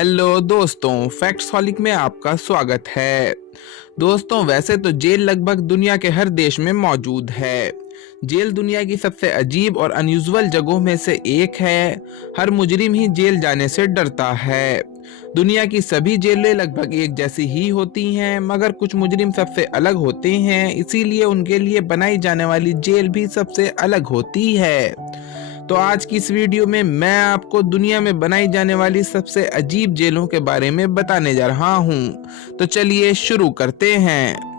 Hello दोस्तों, फैक्ट्सहॉलिक में आपका स्वागत है। दोस्तों, वैसे तो जेल लगभग दुनिया के हर देश में मौजूद है। जेल दुनिया की सबसे अजीब और अनयूजुअल जगहों में से एक है। हर मुजरिम ही जेल जाने से डरता है। दुनिया की सभी जेलें लगभग एक जैसी ही होती हैं, मगर कुछ मुजरिम सबसे अलग होते हैं, इसीलिए उनके लिए बनाई जाने वाली जेल भी सबसे अलग होती है। तो आज की इस वीडियो में मैं आपको दुनिया में बनाई जाने वाली सबसे अजीब जेलों के बारे में बताने जा रहा हूं। तो चलिए शुरू करते हैं।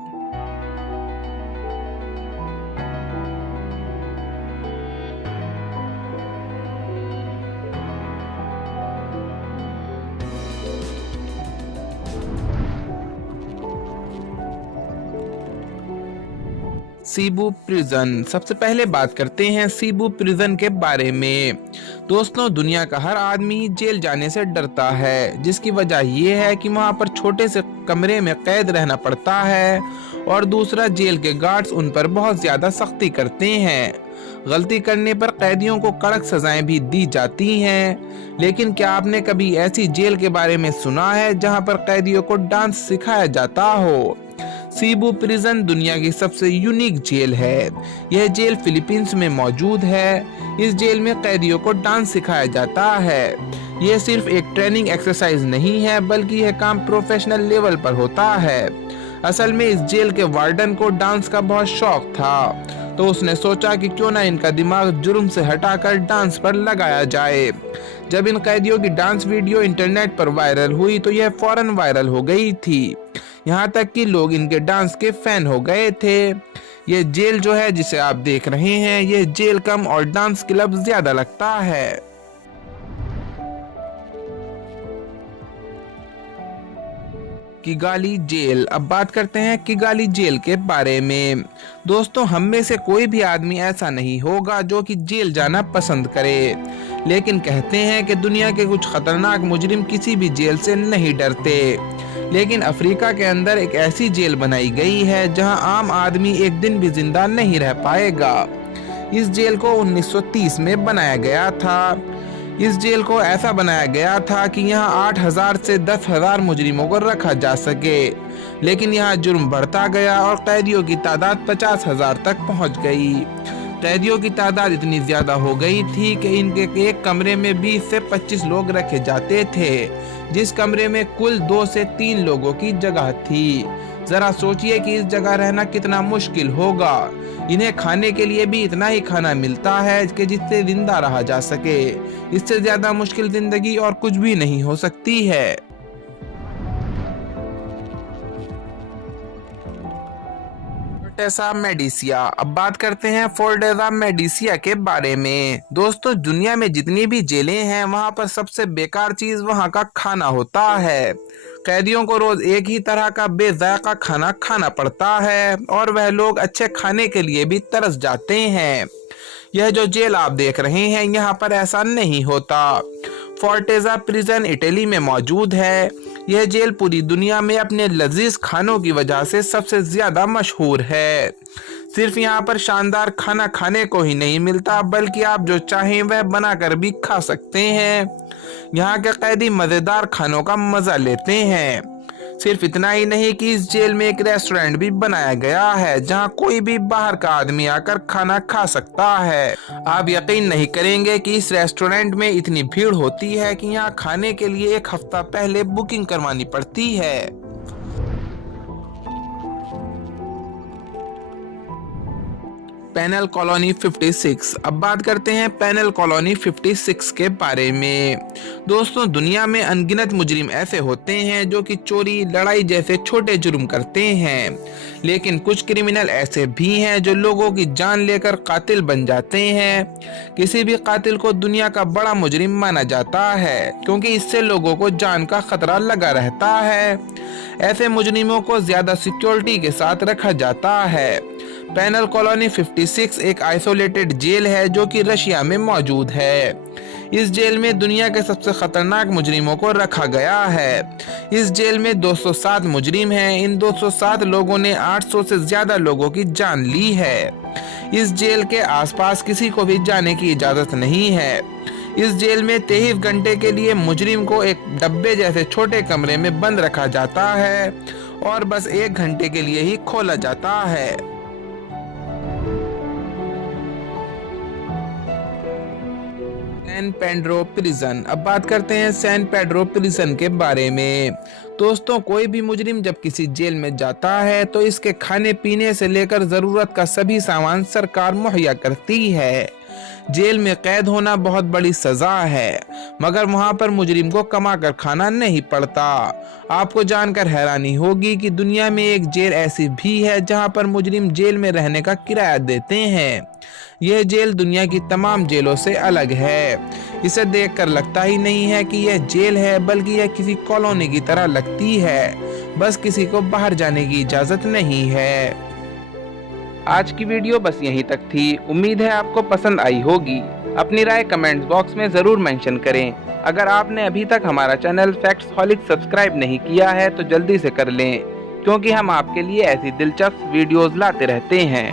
Cebu prison. सबसे पहले बात करते हैं सीबू प्रिजन के बारे में। दोस्तों, दुनिया का हर आदमी जेल जाने से डरता है, जिसकी वजह यह है कि वहां पर छोटे से कमरे में कैद रहना पड़ता है और दूसरा जेल के गार्ड्स उन पर बहुत ज्यादा सख्ती करते हैं। गलती करने पर कैदियों को कड़क सजाएं भी दी जाती हैं। लेकिन क्या आपने कभी ऐसी जेल के बारे में सुना है जहां पर कैदियों को डांस सिखाया जाता हो? सीबू प्रिजन दुनिया की सबसे यूनिक जेल है। यह जेल फिलीपींस में मौजूद है। इस जेल में कैदियों को डांस सिखाया जाता है। यह सिर्फ एक ट्रेनिंग एक्सरसाइज नहीं है, बल्कि यह काम प्रोफेशनल लेवल पर होता है। असल में इस जेल के वार्डन को डांस का बहुत शौक था, तो उसने सोचा कि क्यों ना इनका दिमाग जुर्म से हटाकर डांस पर लगाया जाए। जब इन कैदियों की डांस वीडियो इंटरनेट पर वायरल हुई तो यह फौरन वायरल हो गई थी। यहाँ तक कि लोग इनके डांस के फैन हो गए थे। ये जेल जो है जिसे आप देख रहे हैं, ये जेल कम और डांस क्लब ज्यादा लगता है। Kigali jail. अब बात करते हैं किगाली जेल के बारे में। दोस्तों, हम में से कोई भी आदमी ऐसा नहीं होगा जो कि जेल जाना पसंद करे, लेकिन कहते हैं कि दुनिया के कुछ खतरनाक मुजरिम किसी भी जेल से नहीं डरते। लेकिन अफ्रीका के अंदर एक ऐसी जेल बनाई गई है जहां आम आदमी एक दिन भी जिंदा नहीं रह पाएगा। इस जेल को 1930 में बनाया गया था। इस जेल को ऐसा बनाया गया था कि यहाँ 8,000 से 10,000 मुजरिमों को रखा जा सके। लेकिन यहाँ जुर्म बढ़ता गया और कैदियों की तादाद 50,000 तक पहुँच गई। कैदियों की तादाद इतनी ज्यादा हो गई थी कि इनके एक कमरे में 20 से 25 लोग रखे जाते थे, जिस कमरे में कुल 2 से 3 लोगों की जगह थी। जरा सोचिए कि इस जगह रहना कितना मुश्किल होगा। इन्हें खाने के लिए भी इतना ही खाना मिलता है कि जिससे जिंदा रहा जा सके। इससे ज्यादा मुश्किल जिंदगी और कुछ भी नहीं हो सकती है। फोर्टेसा मेडिसिया। अब बात करते हैं फोर्टेसा मेडिसिया के बारे में। दोस्तों, दुनिया में जितनी भी जेलें हैं, वहां पर सबसे बेकार चीज वहां का खाना होता है। कैदियों को रोज एक ही तरह का बेजायका खाना खाना पड़ता है और वह लोग अच्छे खाने के लिए भी तरस जाते हैं। यह जो जेल आप देख रहे हैं, यहाँ पर ऐसा नहीं होता। फोर्टेसा प्रिजन इटली में मौजूद है। यह जेल पूरी दुनिया में अपने लजीज खानों की वजह से सबसे ज्यादा मशहूर है। सिर्फ यहाँ पर शानदार खाना खाने को ही नहीं मिलता, बल्कि आप जो चाहें वह बनाकर भी खा सकते हैं। यहाँ के कैदी मजेदार खानों का मजा लेते हैं। सिर्फ इतना ही नहीं कि इस जेल में एक रेस्टोरेंट भी बनाया गया है, जहां कोई भी बाहर का आदमी आकर खाना खा सकता है। आप यकीन नहीं करेंगे कि इस रेस्टोरेंट में इतनी भीड़ होती है कि यहाँ खाने के लिए एक हफ्ता पहले बुकिंग करवानी पड़ती है। Penal colony 56। अब बात करते हैं पेनल कॉलोनी 56 के बारे में। दोस्तों, दुनिया में अनगिनत मुजरिम ऐसे होते हैं जो कि चोरी, लड़ाई जैसे छोटे जुर्म करते हैं। लेकिन कुछ क्रिमिनल ऐसे भी हैं जो लोगों की जान लेकर कातिल बन जाते हैं। किसी भी कातिल को दुनिया का बड़ा मुजरिम माना जाता है, क्योंकि इससे लोगों को जान का खतरा लगा रहता है। ऐसे मुजरिमों को ज्यादा सिक्योरिटी के साथ रखा जाता है। पेनल कॉलोनी 56 एक आइसोलेटेड जेल है जो कि रशिया में मौजूद है। इस जेल में दुनिया के सबसे खतरनाक मुजरिमों को रखा गया है। इस जेल में 207 मुजरिम हैं। इन 207 लोगों ने 800 से ज्यादा लोगों की जान ली है। इस जेल के आसपास किसी को भी जाने की इजाजत नहीं है। इस जेल में 23 घंटे के लिए मुजरिम को एक डब्बे जैसे छोटे कमरे में बंद रखा जाता है और बस 1 घंटे के लिए ही खोला जाता है। San Pedro prison. अब बात करते हैं सैन पेड्रो प्रिजन के बारे में। दोस्तों, कोई भी मुजरिम जब किसी जेल में जाता है तो इसके खाने पीने से लेकर जरूरत का सभी सामान सरकार मुहैया करती है। जेल में कैद होना बहुत बड़ी सजा है, मगर वहां पर मुजरिम को कमा कर खाना नहीं पड़ता। आपको जानकर हैरानी होगी कि दुनिया में एक जेल ऐसी भी है जहां पर मुजरिम जेल में रहने का किराया देते हैं। यह जेल दुनिया की तमाम जेलों से अलग है। इसे देखकर लगता ही नहीं है कि यह जेल है, बल्कि यह किसी कॉलोनी की तरह लगती है। बस किसी को बाहर जाने की इजाजत नहीं है। आज की वीडियो बस यहीं तक थी। उम्मीद है आपको पसंद आई होगी। अपनी राय कमेंट्स बॉक्स में जरूर मेंशन करें। अगर आपने अभी तक हमारा चैनल फैक्ट्सहॉलिक सब्सक्राइब नहीं किया है तो जल्दी से कर लें, क्योंकि हम आपके लिए ऐसी दिलचस्प वीडियोस लाते रहते हैं।